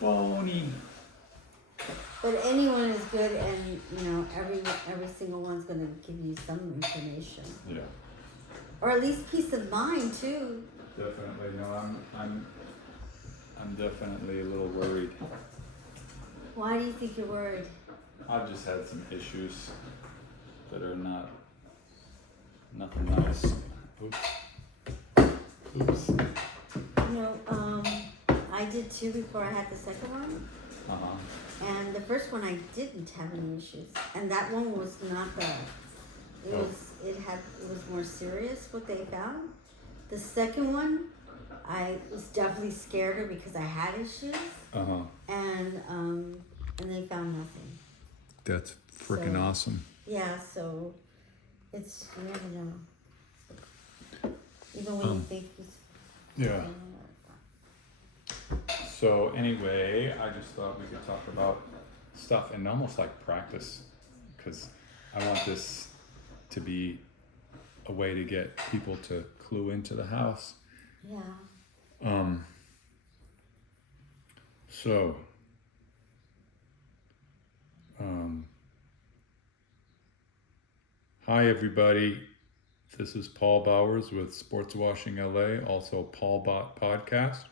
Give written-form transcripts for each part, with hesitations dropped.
Phony. But anyone is good, and every single one's gonna give you some information, Yeah. or at least peace of mind too. Definitely. No, I'm definitely a little worried. Why do you think you're worried? I've just had some issues that are nothing nice. Oops. I did too before I had the second one. And the first one I didn't have any issues, and that one was not bad. It was more serious what they found. The second one, I was definitely scared because I had issues. And they found nothing. That's freaking awesome. Yeah, so it's, you never know. Even when you think it's... Yeah. So anyway, I just thought we could talk about stuff and almost like practice, because I want this to be a way to get people to clue into the house. Yeah. So, hi everybody. This is Paul Bowers with Sports Washing LA, also Paul Bot Podcast.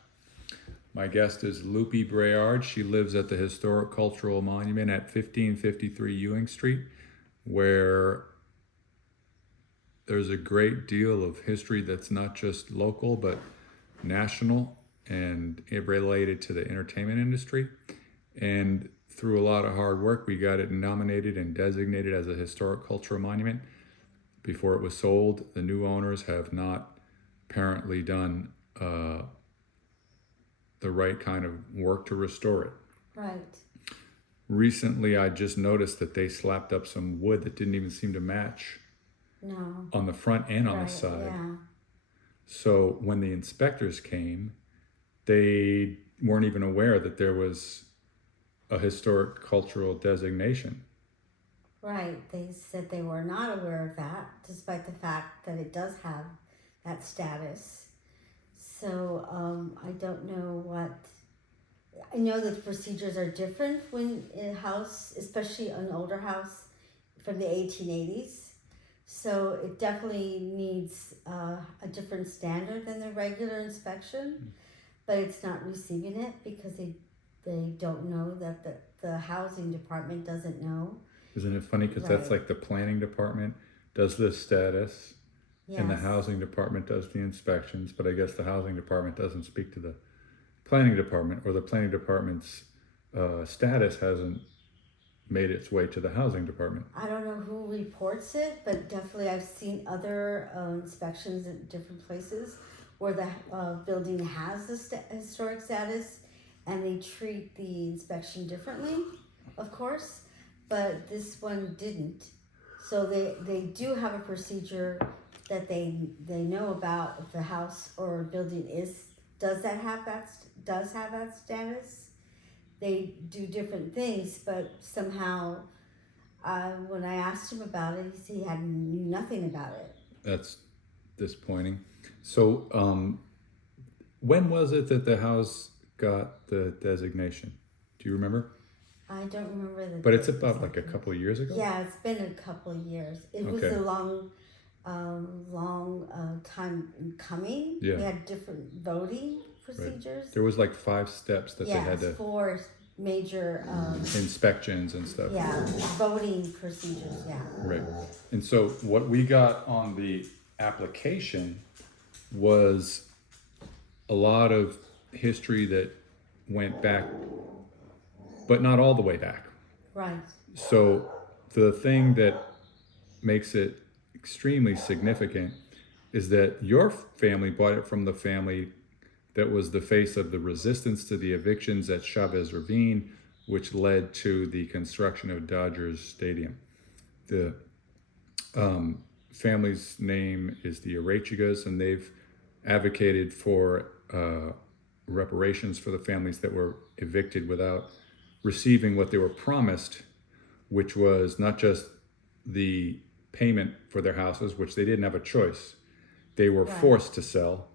My guest is Lupe Breard. She lives at the Historic Cultural Monument at 1553 Ewing Street, where there's a great deal of history that's not just local, but national and related to the entertainment industry. And through a lot of hard work, we got it nominated and designated as a Historic Cultural Monument. Before it was sold, the new owners have not apparently done the right kind of work to restore it. Right. Recently, I just noticed that they slapped up some wood that didn't even seem to match. No. On the front and on the side. Yeah. So when the inspectors came, they weren't even aware that there was a historic cultural designation. Right. They said they were not aware of that, despite the fact that it does have that status. So I don't know what... I know that the procedures are different when in a house, especially an older house from the 1880s. So it definitely needs a different standard than the regular inspection, but it's not receiving it because they don't know that the housing department doesn't know. Isn't it funny? Because that's like the planning department does the status, and the housing department does the inspections, but I guess the housing department doesn't speak to the planning department, or the planning department's status hasn't made its way to the housing department. I don't know who reports it, but definitely I've seen other inspections in different places where the building has the historic status, and they treat the inspection differently, of course, but this one didn't. So they do have a procedure that they know about if the house or building does have that status. They do different things, but somehow when I asked him about it, he knew nothing about it. That's disappointing. So when was it that the house got the designation? Do you remember? I don't remember the... But it's about like a couple of years ago? Yeah, it's been a couple of years. It was a long time coming. Yeah. We had different voting procedures. Right. There was like 5 steps that they had to... 4 major... inspections and stuff. Yeah, voting procedures, yeah. Right. And so what we got on the application was a lot of history that went back, but not all the way back. Right. So the thing that makes it extremely significant is that your family bought it from the family that was the face of the resistance to the evictions at Chavez Ravine, which led to the construction of Dodgers Stadium. The family's name is the Arechigas, and they've advocated for reparations for the families that were evicted without receiving what they were promised, which was not just the payment for their houses, which they didn't have a choice. They were forced to sell,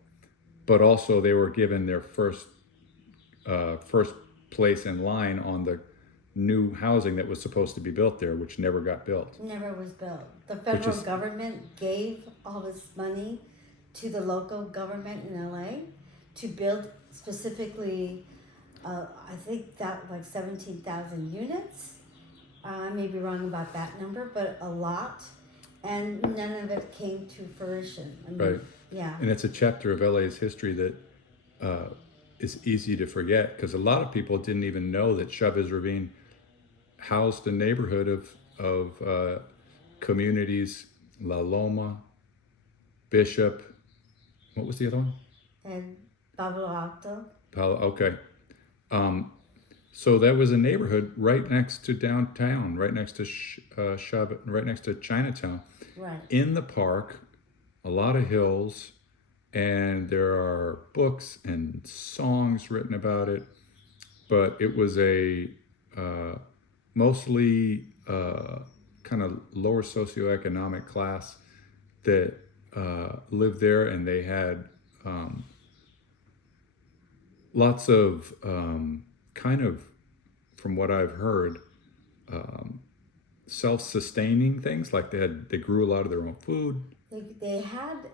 but also they were given their first place in line on the new housing that was supposed to be built there, which never got built. Never was built. The Which federal is- government gave all this money to the local government in LA to build specifically, I think that like 17,000 units. I may be wrong about that number, but a lot. And none of it came to fruition. I mean, Right. yeah. And it's a chapter of LA's history that is easy to forget, because a lot of people didn't even know that Chavez Ravine housed a neighborhood of communities, La Loma, Bishop. What was the other one? And Pablo Alto. Okay. So that was a neighborhood right next to downtown, right next to right next to Chinatown. Right. In the park, a lot of hills, and there are books and songs written about it. But it was a mostly kind of lower socioeconomic class that lived there, and they had lots of kind of, from what I've heard, self-sustaining things. Like they grew a lot of their own food. They had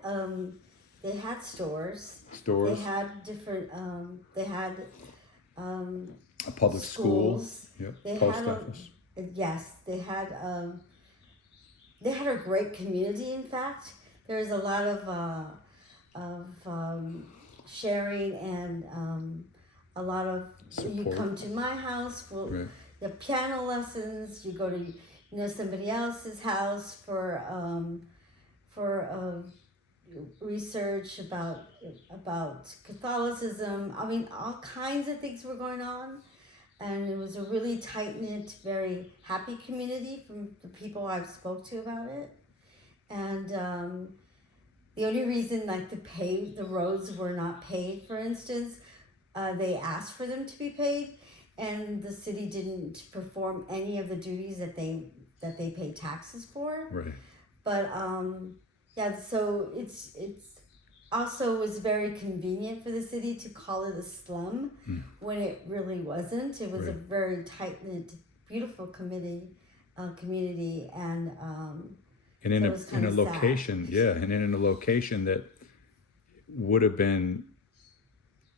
stores. Stores. They had different. They had A public schools. school. Yep. They Post had office. Yes, they had a great community. In fact, there was a lot of sharing and a lot of you Support. come to my house for Right. the piano lessons. You go to somebody else's house for research about Catholicism. I mean, all kinds of things were going on. And it was a really tight-knit, very happy community from the people I've spoke to about it. And the only reason like the roads were not paved, for instance, they asked for them to be paved, and the city didn't perform any of the duties that they paid taxes for. Right. But yeah, so it's also was very convenient for the city to call it a slum when it really wasn't. It was a Right. very tight-knit, beautiful community, and And in so a it was in kinda a sad. location, yeah, and in a location that would have been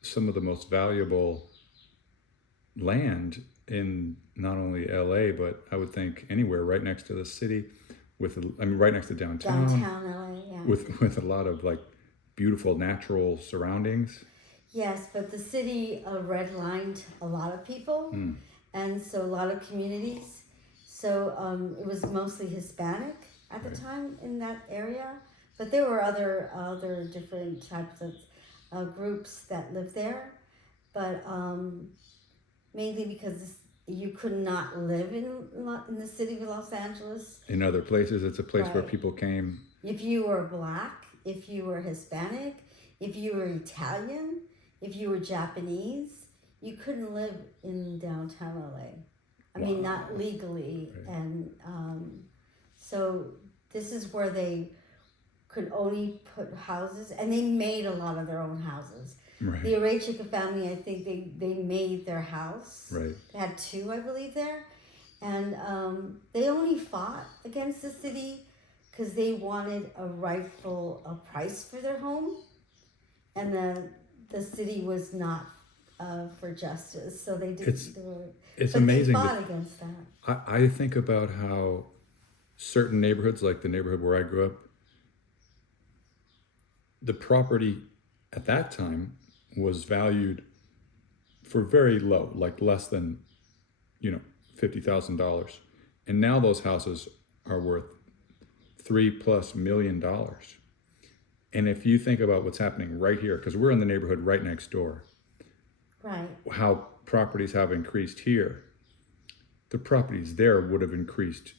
some of the most valuable land in not only LA, but I would think anywhere, right next to the city, right next to downtown, LA, yeah. with a lot of like beautiful natural surroundings. Yes, but the city redlined a lot of people, and so a lot of communities. So it was mostly Hispanic at the time in that area, but there were other different types of groups that lived there, but mainly because you could not live in the city of Los Angeles In other places, it's a place where Right. people came. if you were Black, if you were Hispanic, if you were Italian, if you were Japanese, you couldn't live in downtown LA. I mean, not legally. Right. And so this is where they could only put houses, and they made a lot of their own houses. Right. The Arechica family, I think they made their house. Right. They had two, I believe, there. And they only fought against the city because they wanted a rightful price for their home. And the city was not for justice. So they didn't It's do it. It's But amazing. they fought against that. I think about how certain neighborhoods, like the neighborhood where I grew up, the property at that time was valued for very low, like less than, $50,000. And now those houses are worth $3+ million. And if you think about what's happening right here, because we're in the neighborhood right next door, Right. how properties have increased here, the properties there would have increased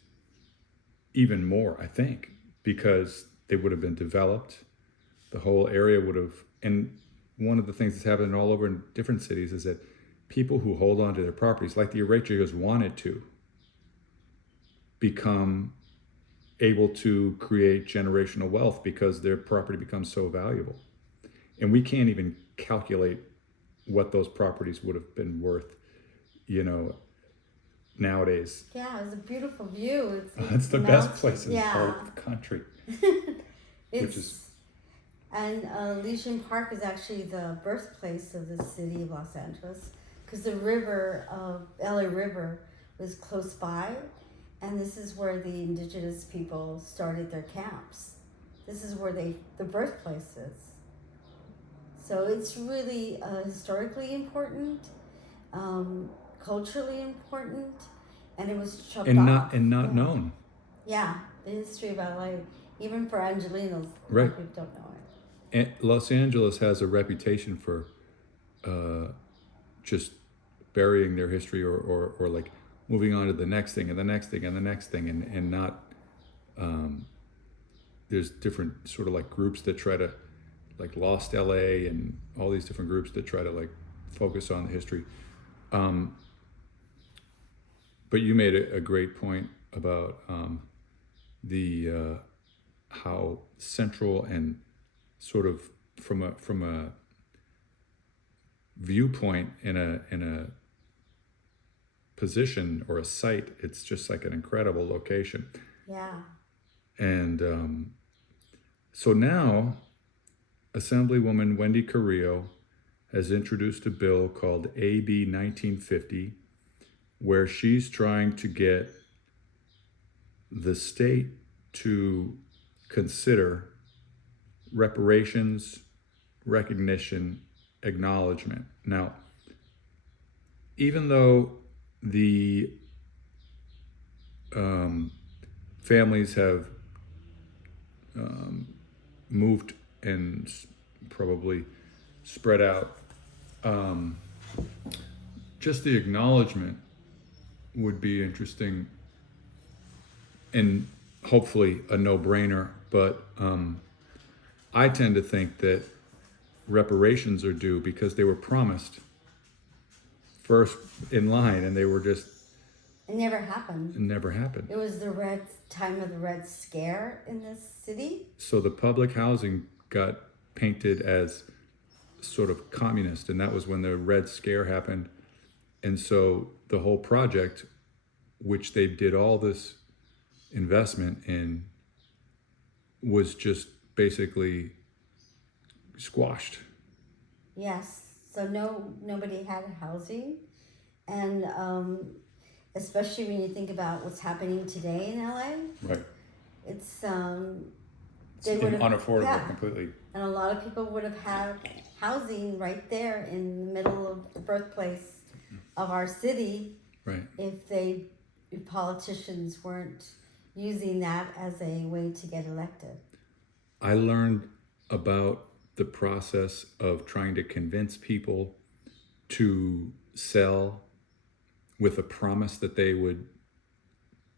even more, I think, because they would have been developed. The whole area would have, and one of the things that's happening all over in different cities is that people who hold on to their properties, like the Arechicas wanted to, become able to create generational wealth because their property becomes so valuable. And we can't even calculate what those properties would have been worth nowadays. Yeah, it's a beautiful view. It's the best place in the Yeah. whole country. It's, is and Elysian Park is actually the birthplace of the city of Los Angeles, because the river, LA River, was close by, and this is where the indigenous people started their camps. This is where the birthplace is. So it's really historically important, culturally important, and it was chopped off. not Yeah. known. Yeah, the history of LA, even for Angelinos, a lot Right. of people don't know it. And Los Angeles has a reputation for just burying their history or like moving on to the next thing and the next thing and the next thing and not there's different sort of like groups that try to like Lost LA and all these different groups that try to like focus on the history. But you made a great point about the how central and sort of from a viewpoint in a position or a site, it's just like an incredible location. Yeah. And so now Assemblywoman Wendy Carrillo has introduced a bill called AB 1950, where she's trying to get the state to consider reparations, recognition, acknowledgement. Now, even though the families have moved and probably spread out, just the acknowledgement would be interesting and hopefully a no-brainer. But I tend to think that reparations are due because they were promised first in line and they were just It never happened. it never happened. It was the time of the Red Scare in this city. So the public housing got painted as sort of communist, and that was when the Red Scare happened. And so the whole project, which they did all this investment in, was just basically squashed. Yes. So nobody had housing, and especially when you think about what's happening today in LA, Right. it's It's unaffordable completely. and a lot of people would have had housing right there in the middle of the birthplace of our city, Right. if politicians weren't using that as a way to get elected. I learned about the process of trying to convince people to sell with a promise that they would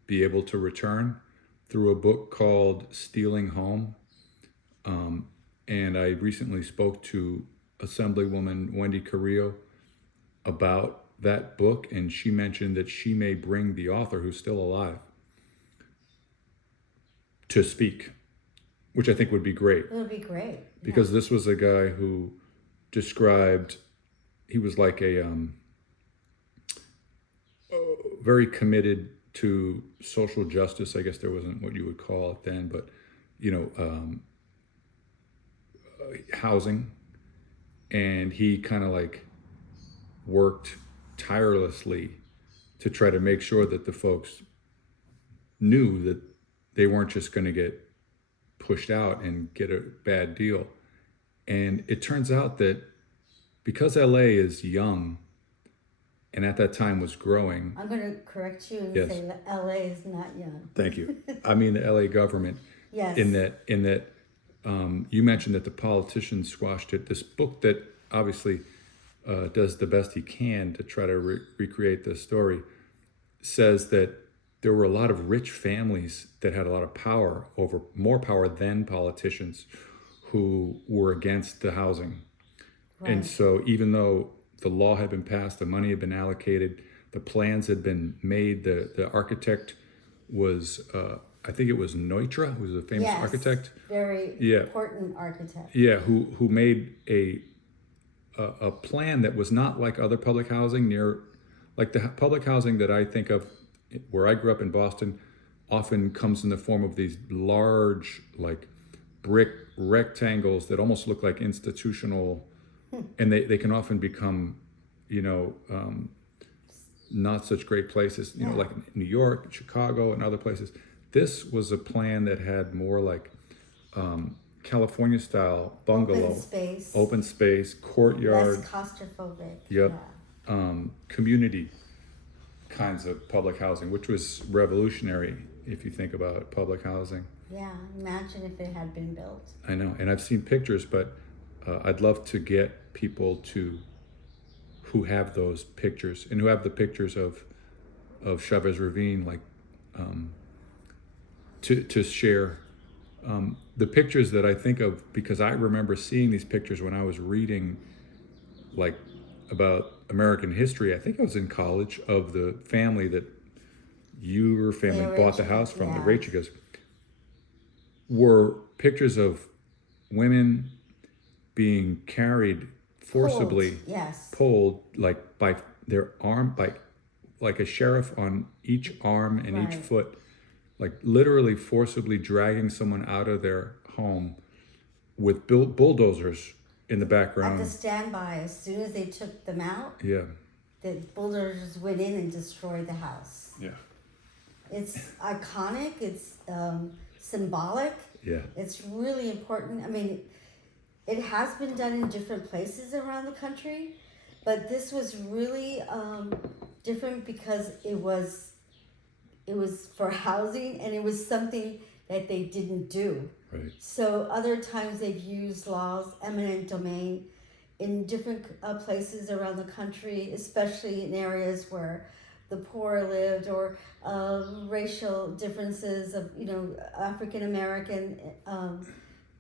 be able to return through a book called Stealing Home. And I recently spoke to Assemblywoman Wendy Carrillo about that book, and she mentioned that she may bring the author, who's still alive, to speak, which I think would be great. It would be great. Because this was a guy who described, he was like a very committed to social justice. I guess there wasn't what you would call it then, but housing. And he kind of like worked tirelessly to try to make sure that the folks knew that they weren't just going to get pushed out and get a bad deal. And it turns out that because LA is young and at that time was growing. I'm going to correct you and Yes. say that LA is not young. Thank you. I mean the LA government. Yes. In that you mentioned that the politicians squashed it. This book that obviously does the best he can to try to recreate this story says that there were a lot of rich families that had a lot of power, more power than politicians, who were against the housing. Right. And so even though the law had been passed, the money had been allocated, the plans had been made, the architect was, I think it was Neutra, who was a famous Yes, architect. Very Yeah. important architect. Yeah, who made a plan that was not like other public housing near like the public housing that I think of, where I grew up in Boston, often comes in the form of these large, like brick rectangles that almost look like institutional, and they can often become, you know, not such great places, you know, Yeah. like in New York, Chicago, and other places. This was a plan that had more like California style bungalow, Open space, courtyard, less claustrophobic. yep, Yeah. community kinds of public housing, which was revolutionary if you think about public housing. Yeah. Imagine if it had been built. I know, and I've seen pictures, but I'd love to get people to who have those pictures and who have the pictures of Chavez Ravine, like to share the pictures that I think of, because I remember seeing these pictures when I was reading like about American history. I think I was in college, of the family that your family bought the house from, the Yeah. Rachigas, were pictures of women being carried forcibly, Pulled, yes. pulled like by their arm, by like a sheriff on each arm and each Right. foot, like literally forcibly dragging someone out of their home with bulldozers in the At background. the standby, as soon as they took them out, Yeah, the bulldozers went in and destroyed the house. yeah, It's iconic. It's symbolic. yeah. It's really important. I mean, it has been done in different places around the country, but this was really different because it was for housing, and it was something that they didn't do. Right. So other times they've used laws, eminent domain, in different places around the country, especially in areas where the poor lived, or racial differences of, you know, African American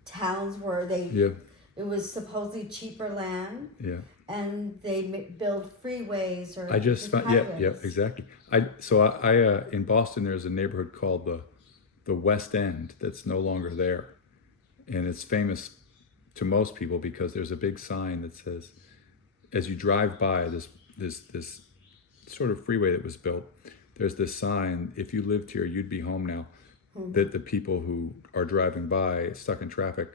towns where Yeah, it was supposedly cheaper land, yeah. and they build freeways or I just found, yeah, yeah, highways. exactly. I in Boston, there's a neighborhood called the West End that's no longer there, and it's famous to most people because there's a big sign that says, as you drive by this sort of freeway that was built, there's this sign: if you lived here, you'd be home now. That the people who are driving by stuck in traffic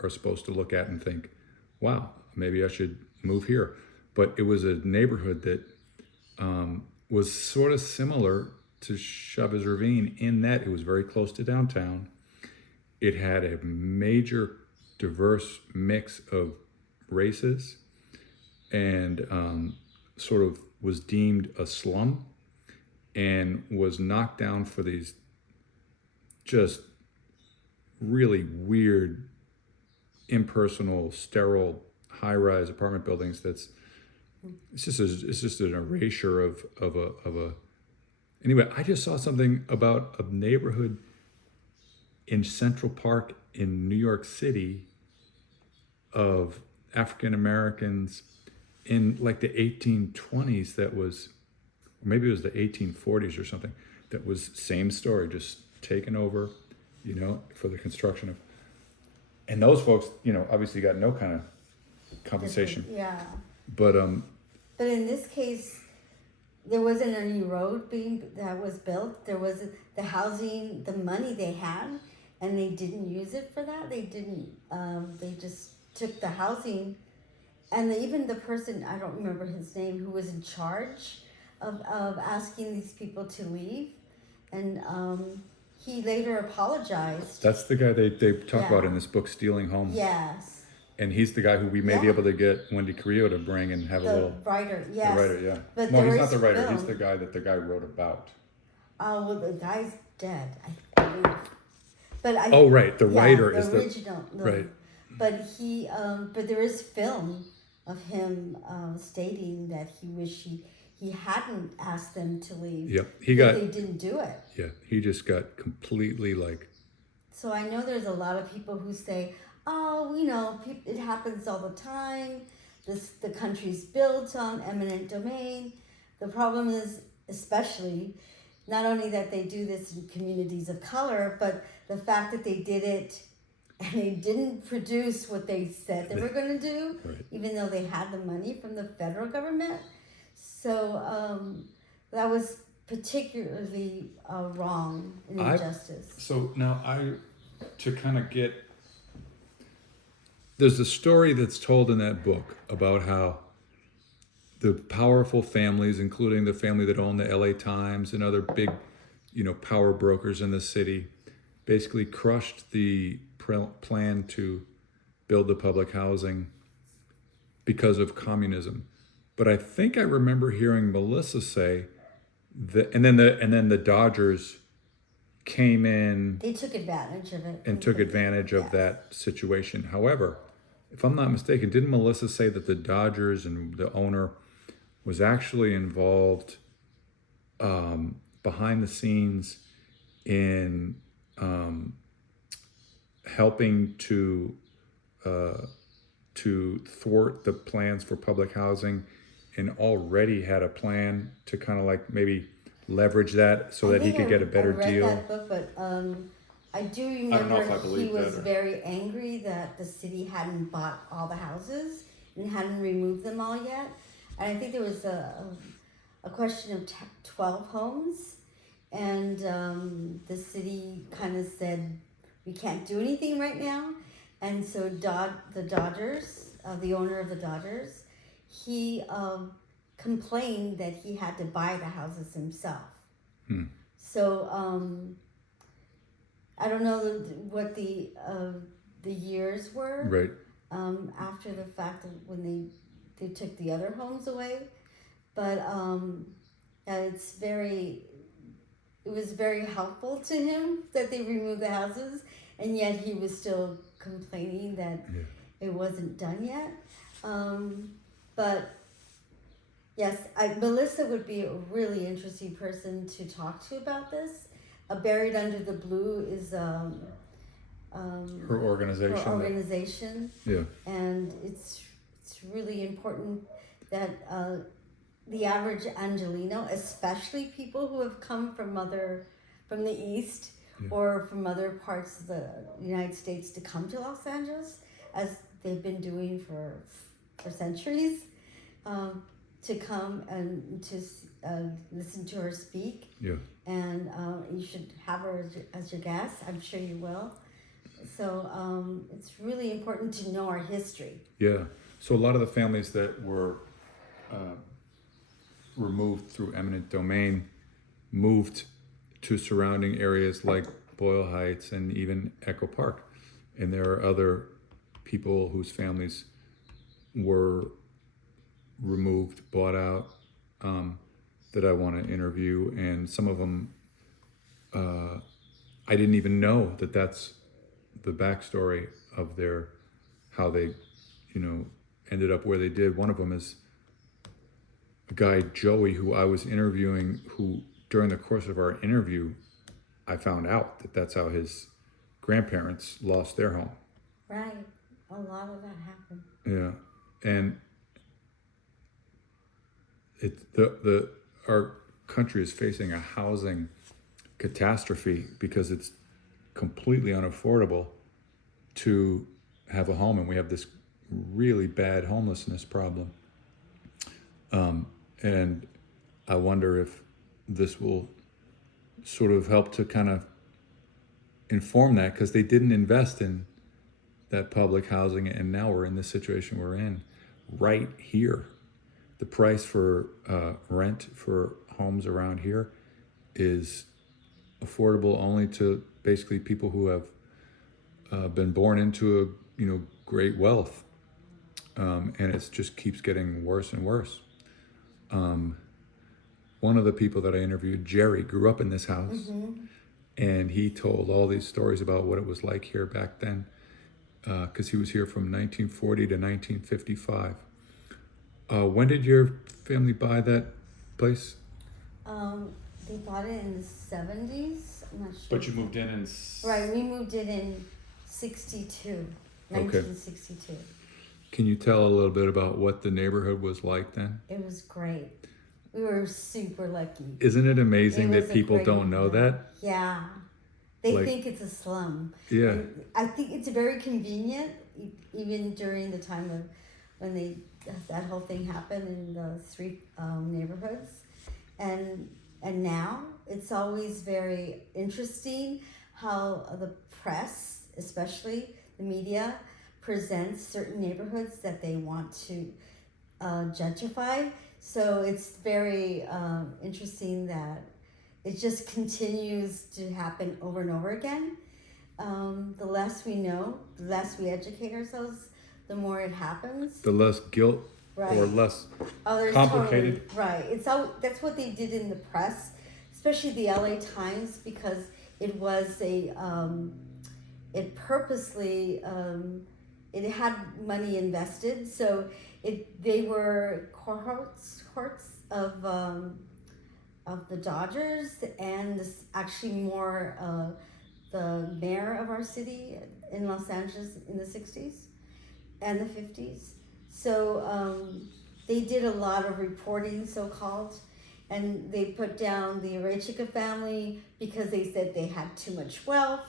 are supposed to look at and think, wow, maybe I should move here. But it was a neighborhood that was sort of similar to Chavez Ravine in that it was very close to downtown. It had a major diverse mix of races, and sort of was deemed a slum, and was knocked down for these just really weird, impersonal, sterile, high-rise apartment buildings. It's just an erasure of a. Anyway, I just saw something about a neighborhood in Central Park in New York City of African Americans in like the 1820s. That was, or maybe it was the 1840s or something. That was same story, just taken over, you know, for the construction of. And those folks, you know, obviously got no kind of compensation. Yeah. But But in this case, there wasn't any road that was built. There was the housing, the money they had, and they didn't use it for that. They didn't. They just took the housing, and even the person, I don't remember his name, who was in charge of asking these people to leave, and he later apologized. that's the guy they talk Yeah. about in this book, Stealing Homes. Yes. And he's the guy who we may be Yeah. able to get Wendy Carrillo to bring and have a The little. writer, The yes. writer, yeah. But No, there he's not is the writer. He's film. the guy that the guy wrote about. Oh, well, the guy's dead, I believe. But I. Oh, right. The writer the is the original. right. But but there is film of him stating that he wished he hadn't asked them to leave. Yep. He but got. they didn't do it. Yeah. He just got completely like. So I know there's a lot of people who say, oh, you know, it happens all the time. The country's built on eminent domain. The problem is, especially, not only that they do this in communities of color, but the fact that they did it and they didn't produce what they said they were going to do, Right. even though they had the money from the federal government. So that was particularly wrong and injustice. So now to kind of get, there's a story that's told in that book about how the powerful families, including the family that owned the LA Times and other big, power brokers in the city, basically crushed the plan to build the public housing because of communism. But I think I remember hearing Melissa say that, and then the Dodgers came in They took advantage of it. and took advantage of that situation. However, if I'm not mistaken, didn't Melissa say that the Dodgers and the owner was actually involved behind the scenes in helping to thwart the plans for public housing, and already had a plan to kind of like maybe leverage that so that he could get a better deal? I read that book, but I do remember he was very angry that the city hadn't bought all the houses and hadn't removed them all yet. And I think there was a question of 12 homes, and the city kind of said, we can't do anything right now. And so the Dodgers, the owner of the Dodgers, he complained that he had to buy the houses himself. So I don't know what the years were, Right. After the fact of when they took the other homes away, but it was very helpful to him that they removed the houses, and yet he was still complaining that it wasn't done yet. But yes, Melissa would be a really interesting person to talk to about this. Buried Under the Blue is her organization. Yeah, and it's really important that the average Angelino, especially people who have come from the East or from other parts of the United States to come to Los Angeles, as they've been doing for centuries, to come and to listen to her speak. Yeah. And you should have her as your guest. I'm sure you will. So it's really important to know our history. Yeah. So a lot of the families that were removed through eminent domain moved to surrounding areas like Boyle Heights and even Echo Park. And there are other people whose families were removed, bought out, that I want to interview. And some of them, I didn't even know that that's the backstory of how they, ended up where they did. One of them is a guy, Joey, who I was interviewing, who during the course of our interview, I found out that that's how his grandparents lost their home. Right. A lot of that happened. Yeah. And our country is facing a housing catastrophe because it's completely unaffordable to have a home, and we have this really bad homelessness problem. And I wonder if this will sort of help to kind of inform that, because they didn't invest in that public housing, and now we're in this situation we're in right here. The price for rent for homes around here is affordable only to basically people who have been born into great wealth, and it just keeps getting worse and worse. One of the people that I interviewed, Jerry, grew up in this house, and he told all these stories about what it was like here back then, because he was here from 1940 to 1955. When did your family buy that place? They bought it in the 70s. I'm not sure. But you moved in Right, we moved in 1962. Can you tell a little bit about what the neighborhood was like then? It was great. We were super lucky. Isn't it amazing that people don't know that? Yeah. They think it's a slum. Yeah. And I think it's very convenient, even during the time when that whole thing happened in the three neighborhoods, and now it's always very interesting how the press, especially the media, presents certain neighborhoods that they want to gentrify. So it's very interesting that it just continues to happen over and over again. The less we know, the less we educate ourselves, the more it happens. The less guilt Right. or less there's complicated. Totally, right. That's what they did in the press, especially the LA Times, because it was it purposely it had money invested, so they were cohorts of the Dodgers, and actually more the mayor of our city in Los Angeles in the 60s and the 50s. So they did a lot of reporting, so-called, and they put down the Arechica family because they said they had too much wealth.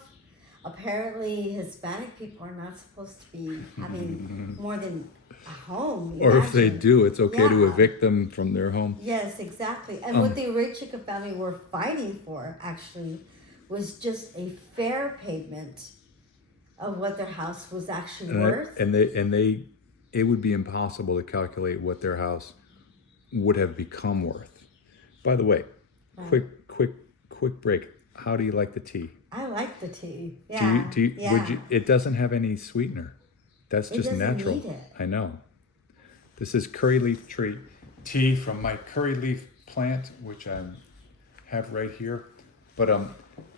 Apparently, Hispanic people are not supposed to be having more than a home. Or if they do, it's okay to Yeah. evict them from their home. Yes, exactly. And what the Arechica family were fighting for, actually, was just a fair payment of what their house was actually worth. And they, it would be impossible to calculate what their house would have become worth. By the way, quick break. How do you like the tea? I like the tea. Yeah. Would you? It doesn't have any sweetener. That's just doesn't natural. need it. I know. This is curry leaf tea from my curry leaf plant, which I have right here. But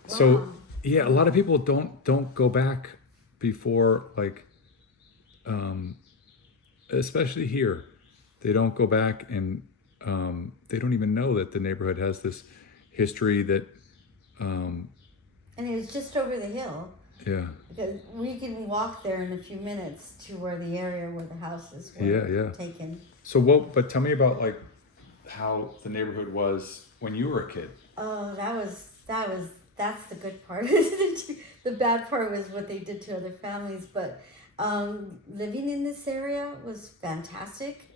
so Wow. yeah, a lot of people don't go back before, like, especially here, they don't go back, and they don't even know that the neighborhood has this history that. And it was just over the hill. Yeah. Because we can walk there in a few minutes to where the area where the houses were Yeah. taken. So but tell me about, like, how the neighborhood was when you were a kid. Oh, that's the good part. The bad part was what they did to other families, but living in this area was fantastic.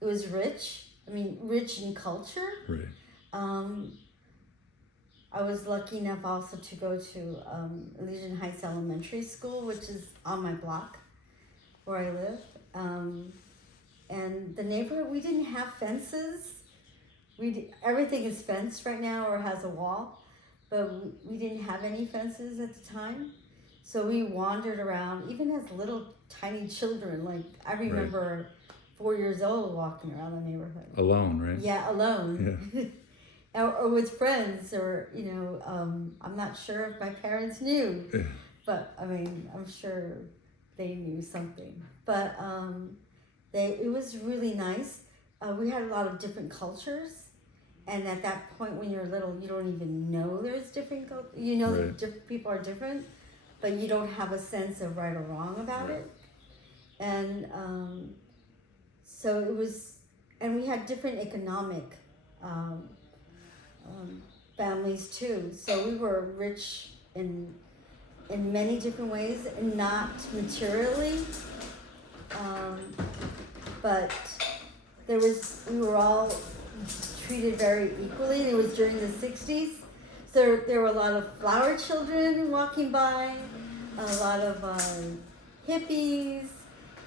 It was rich. I mean, rich in culture. Right. I was lucky enough also to go to Elysian Heights Elementary School, which is on my block where I live. And the neighborhood, we didn't have fences. Everything is fenced right now or has a wall, but we didn't have any fences at the time. So we wandered around, even as little tiny children. Like, I remember 4 years old walking around the neighborhood. Alone, right? Yeah, alone. Yeah. or with friends, or I'm not sure if my parents knew, Yeah. but I mean, I'm sure they knew something. But it was really nice. We had a lot of different cultures, and at that point, when you're little, you don't even know there's different cultures. You know, Right. different people are different, but you don't have a sense of right or wrong about Right. it. And so it was, and we had different economic. Families too, so we were rich in many different ways, and not materially, but we were all treated very equally. And it was during the 60s, so there were a lot of flower children walking by, a lot of hippies,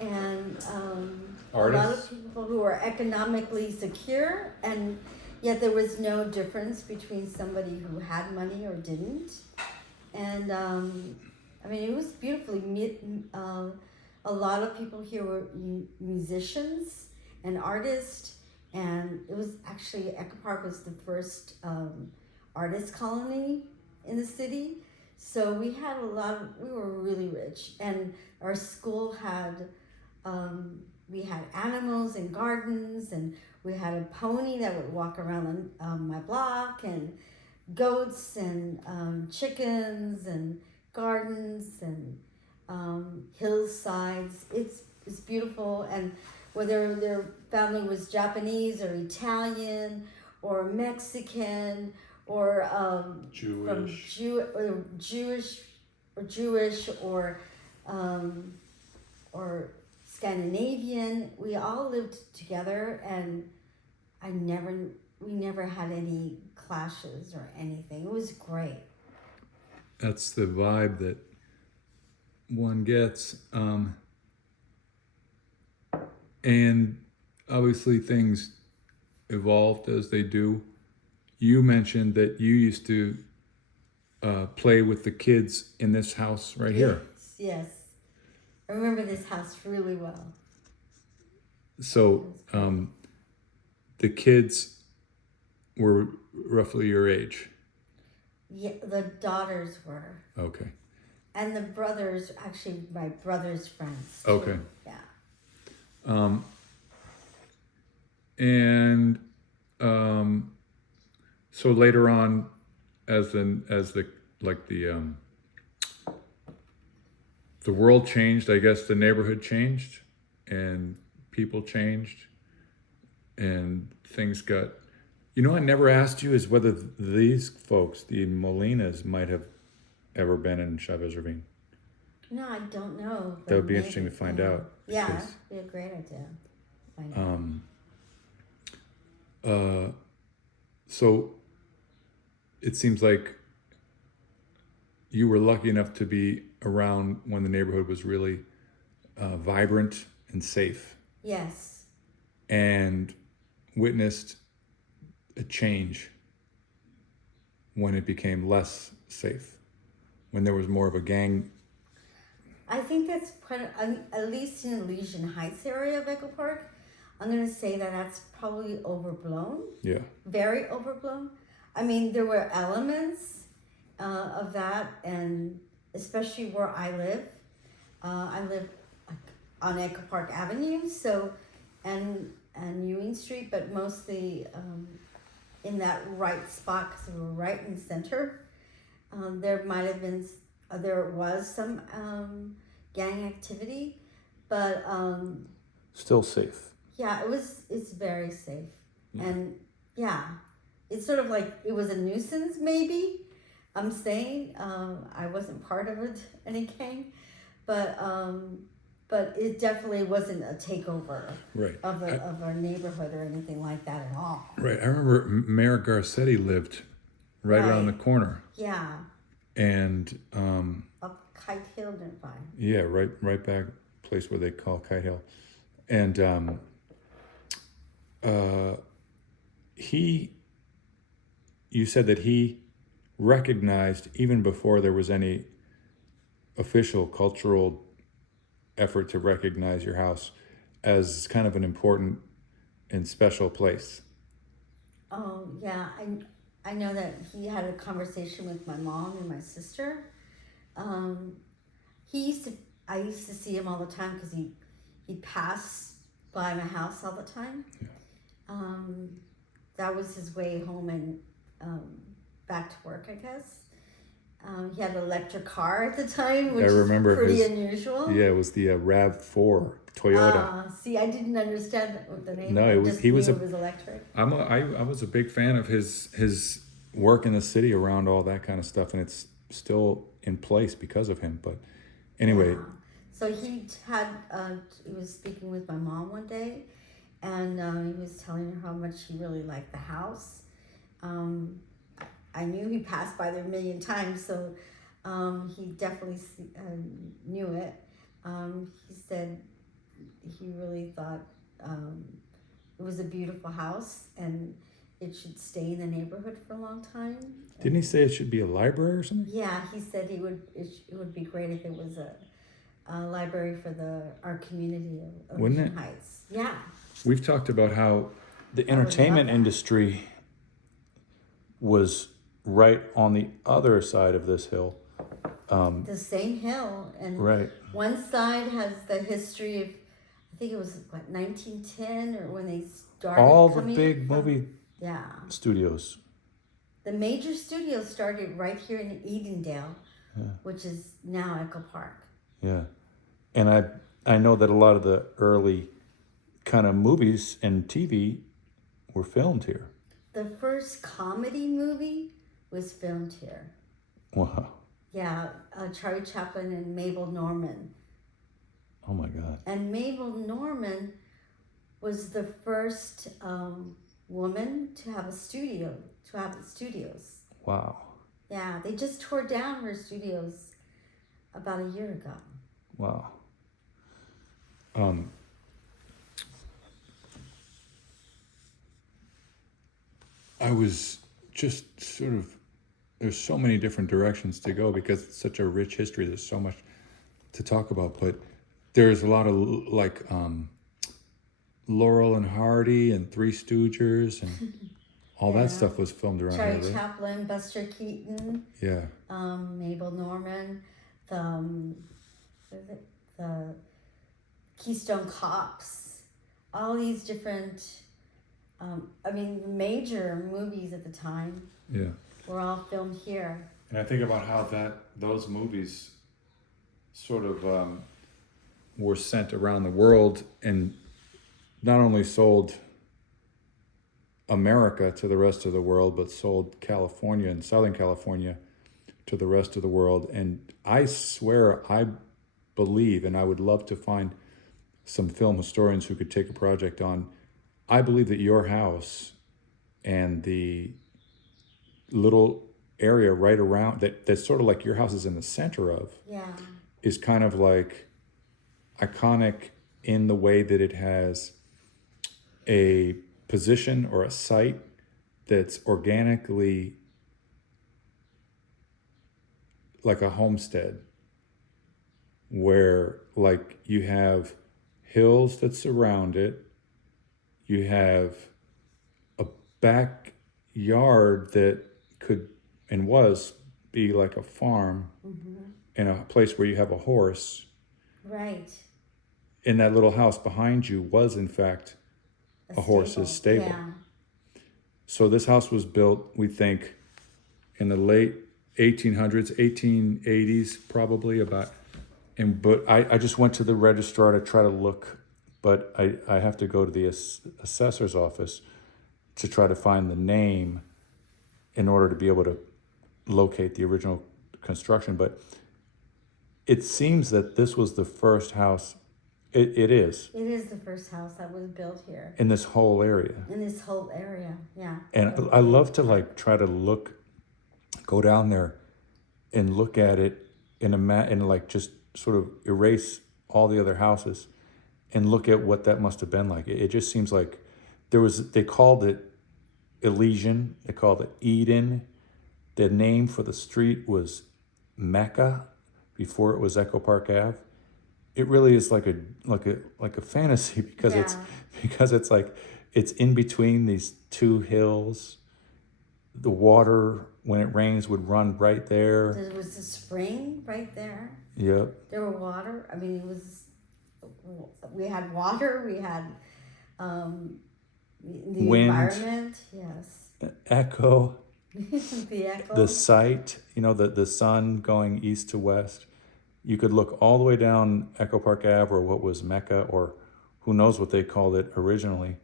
and a lot Artists? of people who were economically secure, and yet there was no difference between somebody who had money or didn't. And I mean, it was beautifully. A lot of people here were musicians and artists, and it was actually, Echo Park was the first artist colony in the city. So we were really rich, and our school had, we had animals and gardens, and we had a pony that would walk around my block, and goats and chickens and gardens and hillsides. It's beautiful, and whether their family was Japanese or Italian or Mexican or Jewish. Jewish or Scandinavian. We all lived together, and we never had any clashes or anything. It was great. That's the vibe that one gets. And obviously things evolved as they do. You mentioned that you used to play with the kids in this house right here. Yes. I remember this house really well. So the kids were roughly your age. Yeah, the daughters were. Okay. And the brothers, actually my brother's friends too. Okay. Yeah. And so later on, as the world changed, I guess the neighborhood changed, and people changed, and things got. You know, I never asked you is whether these folks, the Molinas, might have ever been in Chavez Ravine. No, I don't know. That would be interesting to find out. Yeah, because, it'd be a great idea. Find out. So it seems like you were lucky enough to be around when the neighborhood was really vibrant and safe, Yes. and witnessed a change when it became less safe, when there was more of a gang. I think that's at least in Elysian Heights area of Echo Park, I'm going to say that that's probably overblown. Yeah. Very overblown. I mean, there were elements of that, and especially where I live. I live on Echo Park Avenue, so and Ewing Street, but mostly in that right spot because we were right in the center. There might have been, there was some gang activity, but Still safe. yeah, it's very safe. Yeah. And yeah, it's sort of like it was a nuisance maybe. I'm saying I wasn't part of it, any gang, but it definitely wasn't a takeover Right. of our neighborhood or anything like that at all. Right. I remember Mayor Garcetti lived right around the corner. Yeah, And up Kite Hill nearby. yeah, right back place where they call Kite Hill. And you said that he recognized, even before there was any official cultural effort to recognize your house, as kind of an important and special place. Oh yeah, I know that he had a conversation with my mom and my sister. I used to see him all the time because he passed by my house all the time. Yeah. That was his way home and back to work, I guess. He had an electric car at the time, which I remember is pretty unusual. Yeah, it was the RAV4 Toyota. See, I didn't understand what the name. No, I it was just he knew was it was electric. I was a big fan of his work in the city around all that kind of stuff, and it's still in place because of him. But anyway, Yeah. So he was speaking with my mom one day, and he was telling her how much he really liked the house. I knew he passed by there a million times, so he definitely knew it. He said he really thought it was a beautiful house and it should stay in the neighborhood for a long time. didn't he say it should be a library or something? Yeah, he said it would be great if it was a library for our community of Wouldn't Elysian it? Heights. Yeah. We've talked about how the would love entertainment that. industry was right on the other side of this hill. The same hill, and Right. one side has the history of, I think it was 1910 or when they started All the coming big from- movie Yeah, studios. the major studios started right here in Edendale, which is now Echo Park. Yeah. And I know that a lot of the early kind of movies and TV were filmed here. The first comedy movie was filmed here. Wow. Yeah, Charlie Chaplin and Mabel Normand. Oh my God. And Mabel Norman was the first woman to have a studio, to have studios. Wow. Yeah, they just tore down her studios about a year ago. Wow. I was just sort of, there's so many different directions to go because it's such a rich history. There's so much to talk about, but there's a lot of like Laurel and Hardy and Three Stooges and all that stuff was filmed around Charlie here, right? Chaplin, Buster Keaton, Yeah. Mabel Norman, what is it? The Keystone Cops, all these different, major movies at the time Yeah. were all filmed here. And I think about how those movies sort of were sent around the world and not only sold America to the rest of the world, but sold California and Southern California to the rest of the world. And I swear, I believe, and I would love to find some film historians who could take a project on, I believe that your house and the little area right around that's sort of like your house is in the center of, is kind of like iconic in the way that it has a position or a site that's organically like a homestead, where like you have hills that surround it, you have a backyard that could and was be like a farm, and a place where you have a horse. Right. And that little house behind you was in fact a horse's stable. Yeah. So this house was built, we think, in the late 1800s, 1880s, probably about. But I just went to the registrar to try to look, but I have to go to the assessor's office to try to find the name in order to be able to locate the original construction. But it seems that this was the first house. It is. It is the first house that was built here. In this whole area. In this whole area, yeah. And I love to like try to go down there and look at it and like just sort of erase all the other houses and look at what that must have been like. It just seems like they called it Elysian, they called it Eden. The name for the street was Mecca before it was Echo Park Ave. It really is like a fantasy because it's like it's in between these two hills. The water, when it rains, would run right there. There was a spring right there. Yep. There were water. I mean, we had water. We had the wind, environment. Yes. Echo. The echo. The sight. The sun going east to west. You could look all the way down Echo Park Ave, or what was Mecca, or who knows what they called it originally.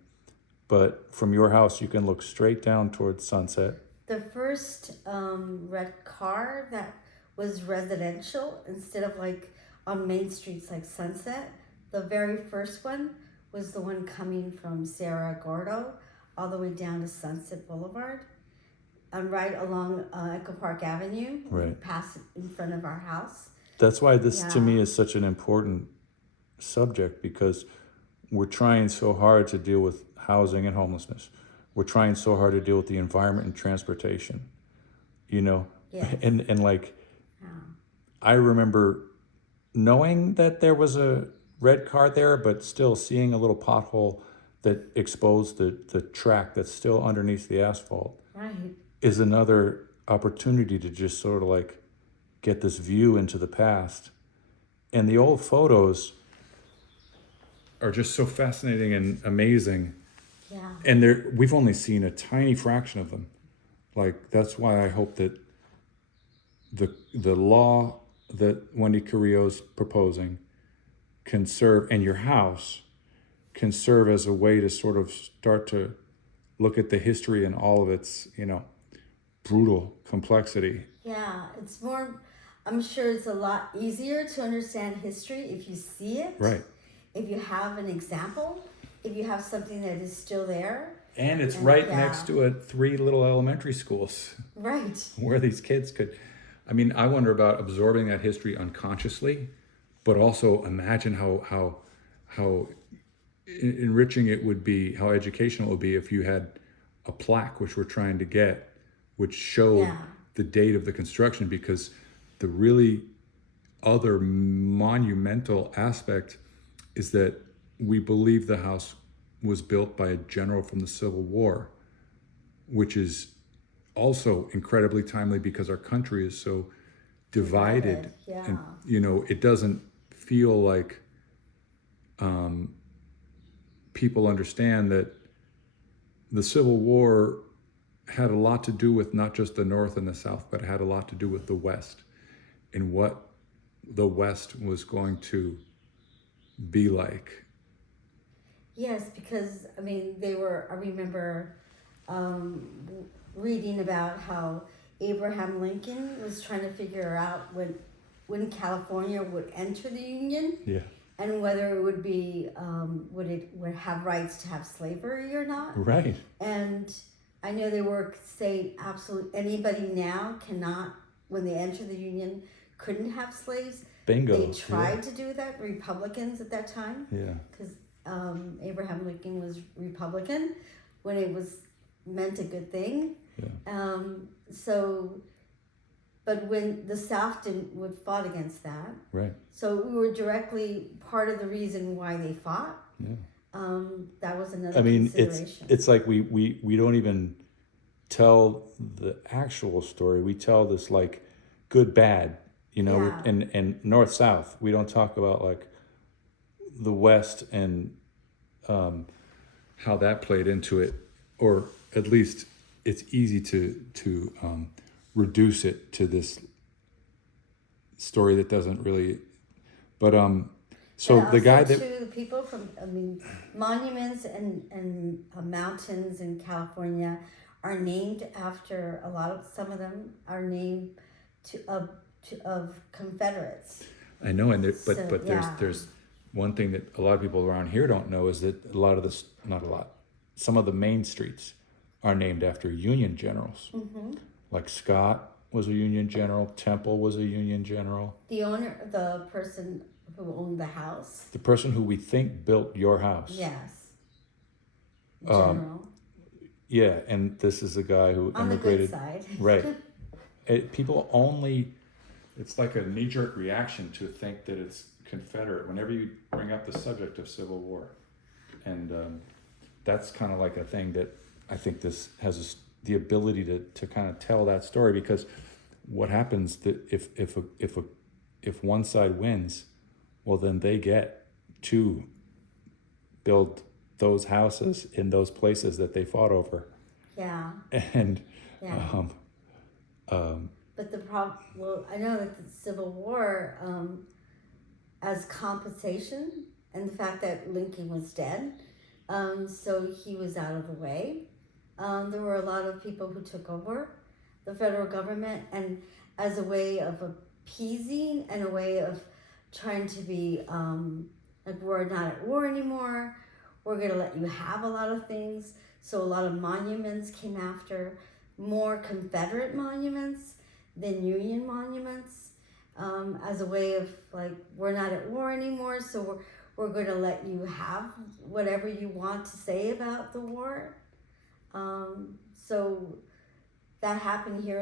But from your house, you can look straight down towards Sunset. The first red car that was residential instead of like on main streets like Sunset, the very first one was the one coming from Cerro Gordo all the way down to Sunset Boulevard. And right along Echo Park Avenue, right, past in front of our house. That's why this to me is such an important subject, because we're trying so hard to deal with housing and homelessness. We're trying so hard to deal with the environment and transportation, Yes. And like, I remember knowing that there was a red car there, but still seeing a little pothole that exposed the track that's still underneath the asphalt. Right. Is another opportunity to just sort of like get this view into the past. And the old photos are just so fascinating and amazing. Yeah. And we've only seen a tiny fraction of them. Like, that's why I hope that the law that Wendy Carrillo's proposing can serve, and your house can serve as a way to sort of start to look at the history and all of its, brutal complexity. Yeah, it's more, I'm sure it's a lot easier to understand history if you see it. Right. If you have an example, if you have something that is still there. And it's And, right yeah. next to 3 little elementary schools Right. where these kids could. I mean, I wonder about absorbing that history unconsciously, but also imagine how enriching it would be, how educational it would be if you had a plaque, which we're trying to get, which showed Yeah. the date of the construction, because the really other monumental aspect is that we believe the house was built by a general from the Civil War, which is also incredibly timely because our country is so divided. Yeah. And it doesn't feel like people understand that the Civil War had a lot to do with not just the North and the South, but it had a lot to do with the West and what the West was going to be like. Yes, because I mean, I remember reading about how Abraham Lincoln was trying to figure out when California would enter the Union. Yeah. And whether it would be, would have rights to have slavery or not. Right. And I know they were saying absolutely anybody now cannot, when they enter the Union, couldn't have slaves. Bingo. They tried to do that, Republicans at that time. Yeah. Because Abraham Lincoln was Republican when it was meant a good thing. Yeah. But when the South would fought against that. Right. So we were directly part of the reason why they fought. Yeah. That was another I mean, consideration. it's like we don't even tell the actual story. We tell this like good, bad, Yeah. and north, south. We don't talk about like the West and how that played into it, or at least it's easy to reduce it to this story that doesn't really. But so And the guy also, that too, the people from monuments and mountains in California are named after some of them are named of Confederates. I know, and So, there's one thing that a lot of people around here don't know is that a lot of this, not a lot, some of the main streets are named after Union generals. Mm-hmm. Like Scott was a Union general, Temple was a Union general. The person who owned the house. The person who we think built your house. Yes. General. Yeah, and this is a guy who On immigrated. the good side. Right. People only, it's like a knee-jerk reaction to think that it's Confederate whenever you bring up the subject of Civil War. And that's kind of like a thing that I think this has the ability to kind of tell that story, because what happens that if one side wins, well, then they get to build those houses in those places that they fought over. Yeah. And Yeah. But the problem, I know that the Civil War, as compensation, and the fact that Lincoln was dead, so he was out of the way. There were a lot of people who took over the federal government, and as a way of appeasing and a way of trying to be like, we're not at war anymore. We're going to let you have a lot of things. So a lot of monuments came after, more Confederate monuments than Union monuments, as a way of like, we're not at war anymore, so we're going to let you have whatever you want to say about the war. So that happened here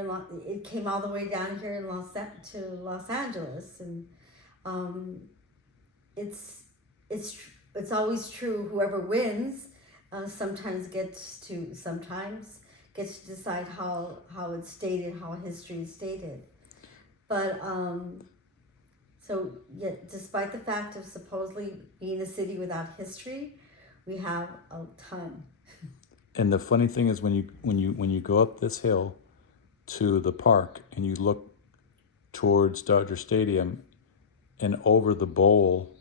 it came all the way down here in Los Angeles, and it's always true. Whoever wins sometimes gets to decide how it's stated, how history is stated. But so yet, despite the fact of supposedly being a city without history, we have a ton. And the funny thing is, when you go up this hill to the park and you look towards Dodger Stadium and over the bowl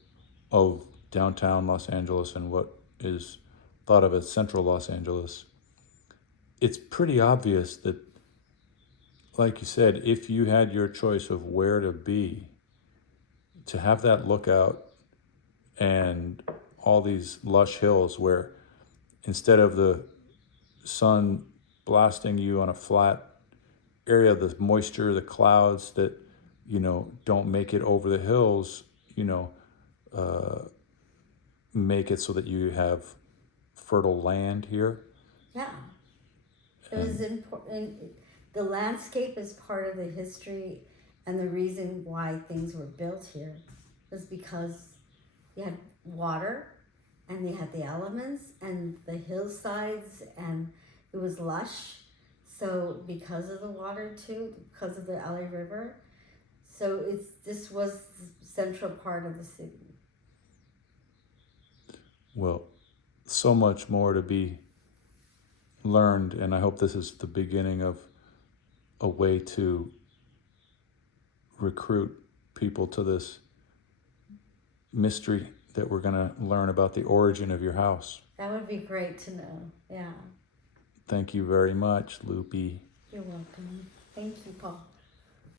of downtown Los Angeles and what is thought of as central Los Angeles, it's pretty obvious that like you said, if you had your choice of where to be, to have that lookout and all these lush hills where instead of the sun blasting you on a flat area, the moisture, the clouds that, don't make it over the hills, uh, make it so that you have fertile land here. Yeah. It was important. The landscape is part of the history and the reason why things were built here was because you had water and they had the elements and the hillsides and it was lush. So because of the water too, because of the LA River, so this was the central part of the city. Well, so much more to be learned, and I hope this is the beginning of a way to recruit people to this mystery that we're going to learn about the origin of your house. That would be great to know. Yeah. Thank you very much, Lupe. You're welcome. Thank you, Paul.